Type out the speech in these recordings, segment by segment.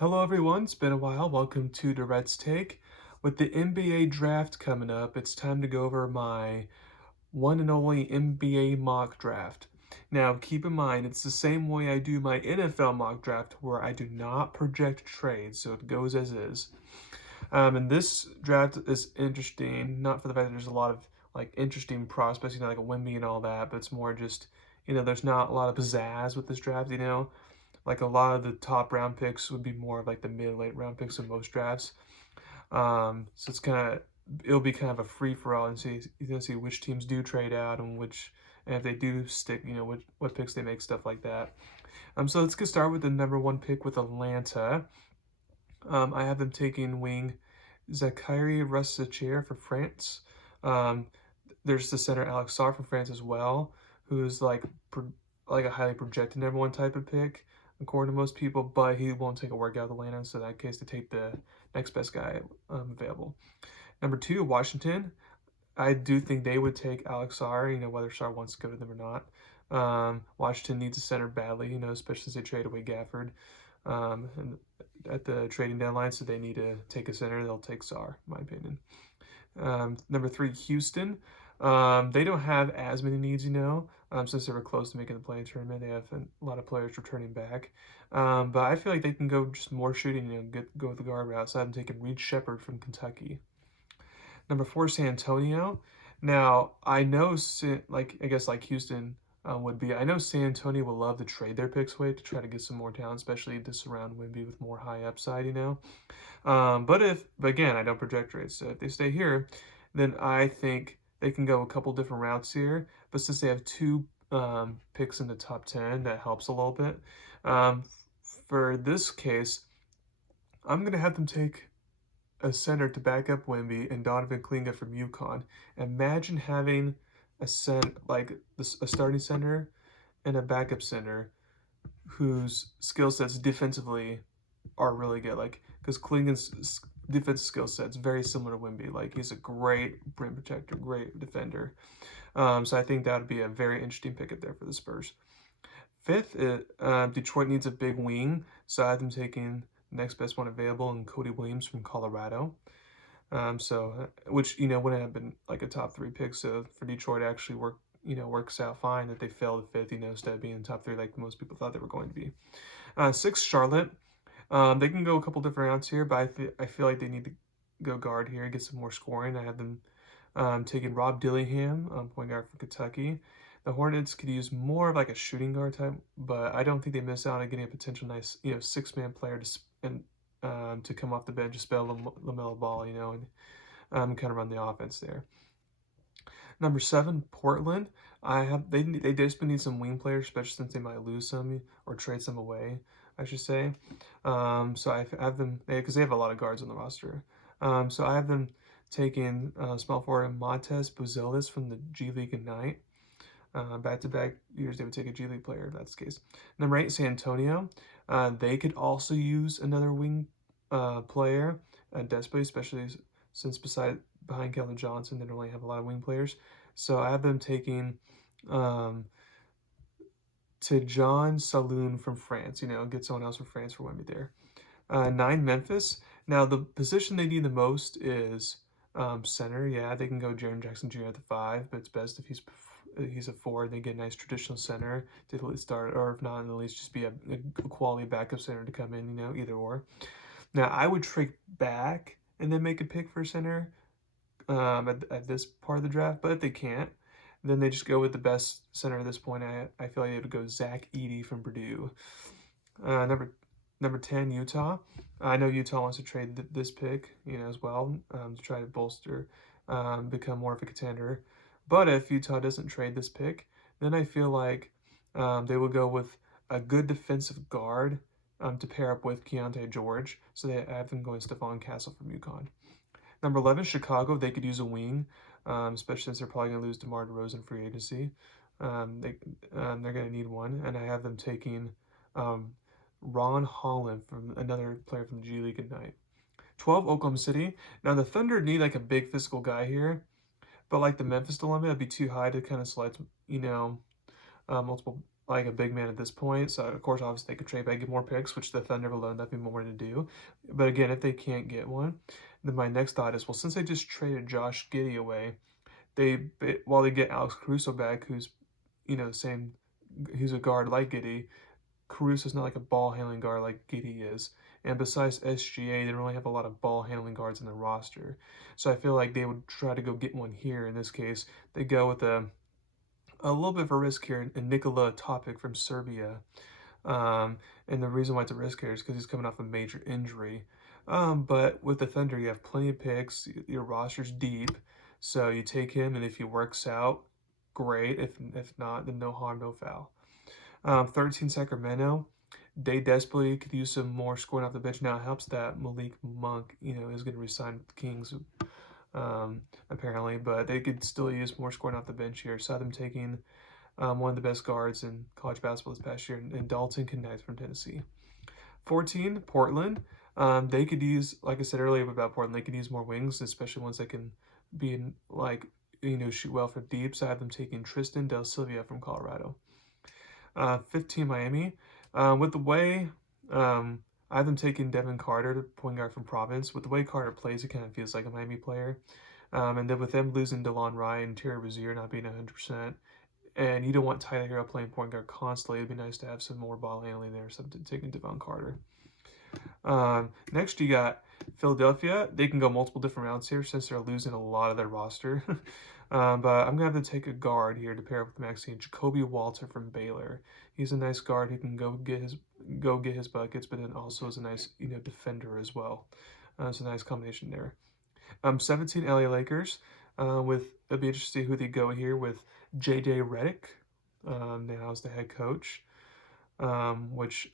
Hello everyone, it's been a while. Welcome to Durrett's Take. With the NBA draft coming up, it's time to go over my one and only NBA mock draft. Now, keep in mind, it's the same way I do my NFL mock draft where I do not project trades, so it goes as is. And this draft is interesting, not for the fact that there's a lot of interesting prospects, like a Wemby and all that, but it's more just, there's not a lot of pizzazz with this draft. Like a lot of the top round picks would be more of like the mid late round picks of most drafts. So it'll be kind of a free for all and see which teams do trade out and if they do stick, what picks they make, stuff like that. So let's get started with the number one pick with Atlanta. I have them taking wing Zachary Russachere for France. Um, there's the center Alex Sarr from France as well, who's like a highly projected number one type of pick according to most people, but he won't take a workout of Atlanta, so in that case, they take the next best guy available. Number two, Washington. I do think they would take Alex Sarr, whether Sarr wants to go to them or not. Washington needs a center badly, especially since they trade away Gafford and at the trading deadline, so they need to take a center. They'll take Sarr, in my opinion. Number three, Houston. They don't have as many needs, since they were close to making the play-in tournament. They have a lot of players returning back. But I feel like they can go just more shooting, go with the guard route. So I'm taking Reed Shepard from Kentucky. Number four, San Antonio. Now, I know, I guess like Houston would be, I know San Antonio will love to trade their picks away to try to get some more talent, especially to surround Wemby with more high upside. But again, I don't project trades. So if they stay here, then I think they can go a couple different routes here. But since they have two picks in the top 10, that helps a little bit. For this case, I'm going to have them take a center to back up Wemby and Donovan Klinga from UConn. Imagine having a starting center and a backup center whose skill sets defensively are really good. Because Klingen's defensive skill set's very similar to Wemby. He's a great rim protector, great defender. So I think that would be a very interesting pickup there for the Spurs. Fifth, Detroit needs a big wing, so I have them taking the next best one available and Cody Williams from Colorado. Which wouldn't have been like a top three pick. So for Detroit, actually works out fine that they fell to fifth, instead of being top three like most people thought they were going to be. Six, Charlotte. They can go a couple different routes here, but I feel like they need to go guard here and get some more scoring. I have them taking Rob Dillingham, point guard from Kentucky. The Hornets could use more of like a shooting guard type, but I don't think they miss out on getting a potential nice, six-man player to come off the bench to spell LaMelo Ball, and kind of run the offense there. Number seven, Portland. They desperately need some wing players, especially since they might lose some or trade some away, I should say. So I have them because they have a lot of guards on the roster. So I have them taking small forward Montez Buzelis from the G League Ignite. Back-to-back years, they would take a G League player if that's the case. Number eight, San Antonio. They could also use another wing player desperately, especially since behind Kevin Johnson, they don't really have a lot of wing players. So I have them taking Tejan Saloon from France. Get someone else from France for Wemby there. Nine, Memphis. Now, the position they need the most is center. Yeah, they can go Jaren Jackson Jr. at the 5, but it's best if he's a 4 and they get a nice traditional center to at least start, or if not, at least just be a quality backup center to come in, either or. Now, I would trade back and then make a pick for center at this part of the draft, but if they can't, then they just go with the best center at this point. I feel like they would go Zach Edey from Purdue. Number 10, Utah. I know Utah wants to trade this pick, as well, to try to bolster, become more of a contender. But if Utah doesn't trade this pick, then I feel like they will go with a good defensive guard to pair up with Keontae George. So they have them going Stephon Castle from UConn. Number 11, Chicago. They could use a wing, especially since they're probably going to lose DeMar DeRozan free agency. They're going to need one, and I have them taking Ron Holland from another player from the G League Ignite. 12, Oklahoma City. Now the Thunder need like a big physical guy here, but like the Memphis dilemma, it'd be too high to kind of select, multiple like a big man at this point. So of course, obviously they could trade back, get more picks, which the Thunder have alone nothing more to do. But again, if they can't get one, then my next thought is, well, since they just traded Josh Giddey away, while they get Alex Caruso back, who's the same, he's a guard like Giddey. Caruso's not like a ball handling guard like Giddey is. And besides SGA, they don't really have a lot of ball handling guards in the roster. So I feel like they would try to go get one here. In this case, they go with a little bit of a risk here in Nikola Topic from Serbia. And the reason why it's a risk here is because he's coming off a major injury. But with the Thunder, you have plenty of picks. Your roster's deep. So you take him, and if he works out, great. If not, then no harm, no foul. 13 Sacramento. They desperately could use some more scoring off the bench. Now it helps that Malik Monk, is going to resign with the Kings, apparently, but they could still use more scoring off the bench here. So them taking one of the best guards in college basketball this past year, and Dalton Knecht from Tennessee. 14, Portland. They could use, like I said earlier about Portland, they could use more wings, especially ones that can be in, shoot well from deep. So I have them taking Tristan Del Silva from Colorado. 15, Miami. With the way I have them taking Devin Carter, the point guard from Providence. With the way Carter plays, he kind of feels like a Miami player. And then with them losing DeLon Ryan, Terry Rozier not being 100%, and you don't want Tyler Hero playing point guard constantly, it'd be nice to have some more ball handling there, so I'm taking Devon Carter. Next, you got Philadelphia. They can go multiple different routes here since they're losing a lot of their roster. But I'm going to have to take a guard here to pair up with Maxine. Jacoby Walter from Baylor. He's a nice guard. He can go get his buckets, but then also is a nice defender as well. It's a nice combination there. 17 LA Lakers. It'll be interesting to see who they go here with JJ Redick now as the head coach. Which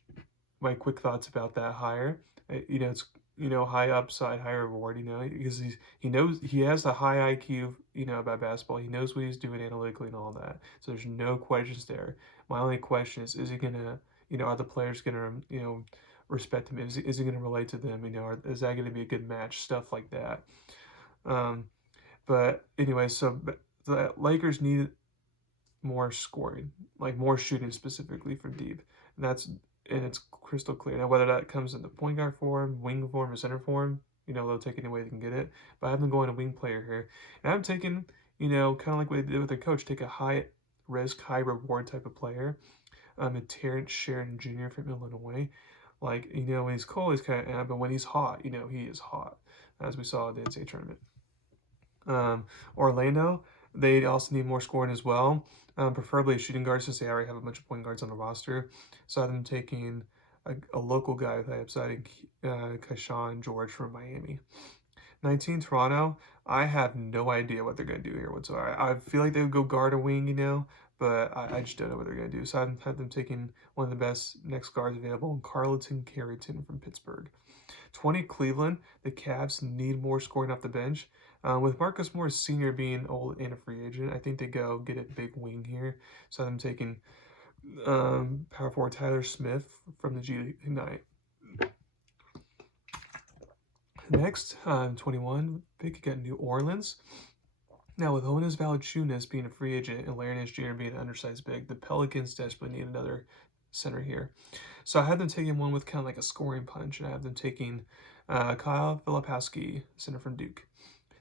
my quick thoughts about that hire. It's high upside, high reward. Because he knows he has a high IQ. About basketball. He knows what he's doing analytically and all that. So there's no questions there. My only question is he gonna are the players gonna respect him? Is he gonna relate to them? Is that gonna be a good match? Stuff like that. But anyway, so the Lakers need more scoring, like more shooting specifically from deep. And it's crystal clear. Now, whether that comes in the point guard form, wing form, or center form, they'll take any way they can get it. But I have them going a wing player here. And I'm taking, kind of like what they did with their coach, take a high risk, high reward type of player. And Terrence Sharon Jr. from Illinois. Like, when he's cold, he's kind of, but when he's hot, he is hot, as we saw at the NCAA tournament. Orlando, they also need more scoring as well. Preferably a shooting guard since they already have a bunch of point guards on the roster. So I'm taking a local guy with high upside, Keyshawn George from Miami. 19, Toronto. I have no idea what they're going to do here whatsoever. I feel like they would go guard or wing, but I just don't know what they're going to do. So I have them taking one of the best next guards available, Carlton Carrington from Pittsburgh. 20, Cleveland. The Cavs need more scoring off the bench. With Marcus Morris Sr. being old and a free agent, I think they go get a big wing here. So I'm taking power forward Tyler Smith from the G League Ignite. Next, 21, pick again, New Orleans. Now, with Jonas Valanciunas being a free agent and Larry Nance Jr. being an undersized big, the Pelicans desperately need another center here. So I had them taking one with kind of like a scoring punch, and I have them taking Kyle Filipowski, center from Duke.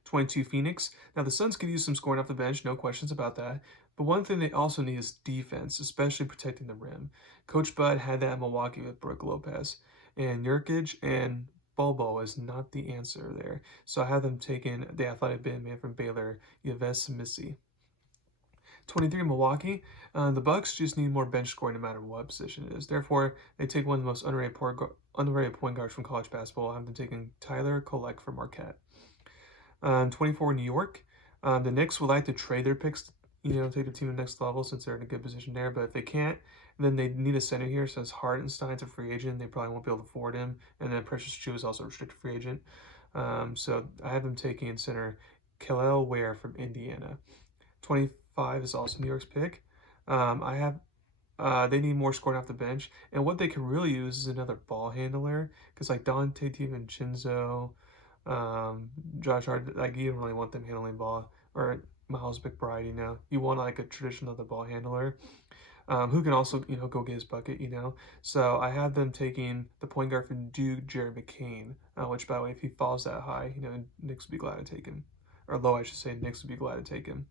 22, Phoenix. Now, the Suns could use some scoring off the bench, no questions about that. But one thing they also need is defense, especially protecting the rim. Coach Bud had that in Milwaukee with Brook Lopez. And Nurkic and Bobo is not the answer there. So I have them taking the athletic big man from Baylor, Yves Missy. 23, Milwaukee. The Bucks just need more bench scoring no matter what position it is. Therefore, they take one of the most underrated point guards from college basketball. I have them taking Tyler Kolek from Marquette. 24, New York. The Knicks would like to trade their picks, take their team to the next level since they're in a good position there. But if they can't, then they need a center here. Since Hartenstein's a free agent, they probably won't be able to afford him. And then Precious Achiuwa is also a restricted free agent. So I have them taking in center Kel'el Ware from Indiana. 25 is also New York's pick. They need more scoring off the bench. And what they can really use is another ball handler. Because like Dante DiVincenzo, Josh Hart, like you don't really want them handling ball, or Miles McBride, you want like a traditional other ball handler. who can also, go get his bucket. So I have them taking the point guard from Duke, Jared McCain, which, by the way, if he falls that high, Knicks would be glad to take him. Or low, I should say, Knicks would be glad to take him.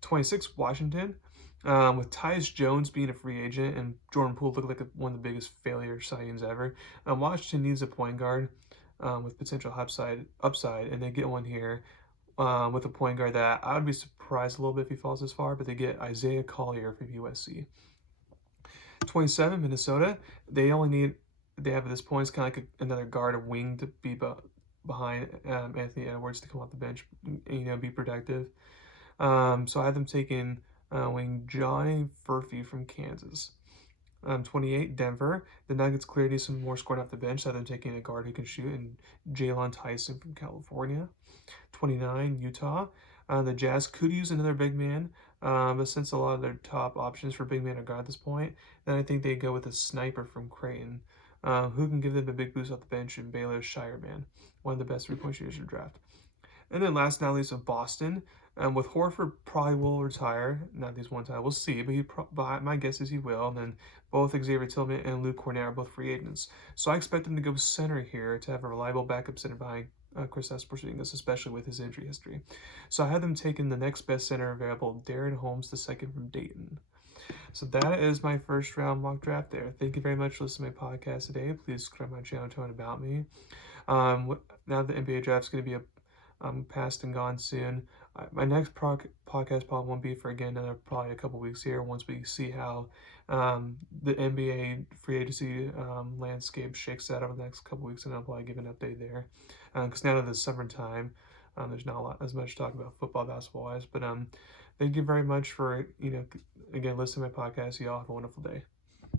26, Washington. With Tyus Jones being a free agent and Jordan Poole looked like one of the biggest failure signings ever, Washington needs a point guard with potential upside, and they get one here with a point guard that I would be surprised a little bit if he falls this far, but they get Isaiah Collier from USC. 27, Minnesota. They have at this point, it's kind of like another guard, a wing to be behind Anthony Edwards to come off the bench, be productive. So I have them taking wing Johnny Furphy from Kansas. 28, Denver. The Nuggets clearly need some more scoring off the bench. So I have them taking a guard who can shoot, and Jalen Tyson from California. 29, Utah. The Jazz could use another big man, but since a lot of their top options for big man are gone at this point, then I think they go with a sniper from Creighton, who can give them a big boost off the bench, and Baylor Shireman, one of the best three-point shooters in the draft. And then last but not least, of Boston. With Horford probably will retire, not these one time, we'll see, but my guess is he will. And then both Xavier Tillman and Luke Cornet are both free agents. So I expect them to go center here to have a reliable backup center behind Kristaps Porzingis, especially with his injury history. So I had them taking the next best center available, Darren Holmes II from Dayton. So that is my first round mock draft there. Thank you very much for listening to my podcast today. Please subscribe to my channel to learn about me. Now the NBA draft is going to be past and gone soon. My next podcast probably won't be for again probably a couple weeks here once we see how the NBA free agency landscape shakes out over the next couple weeks, and I'll probably give an update there because now that it's summertime, there's not as much talk about football, basketball wise. But thank you very much for again listening to my podcast. Y'all have a wonderful day.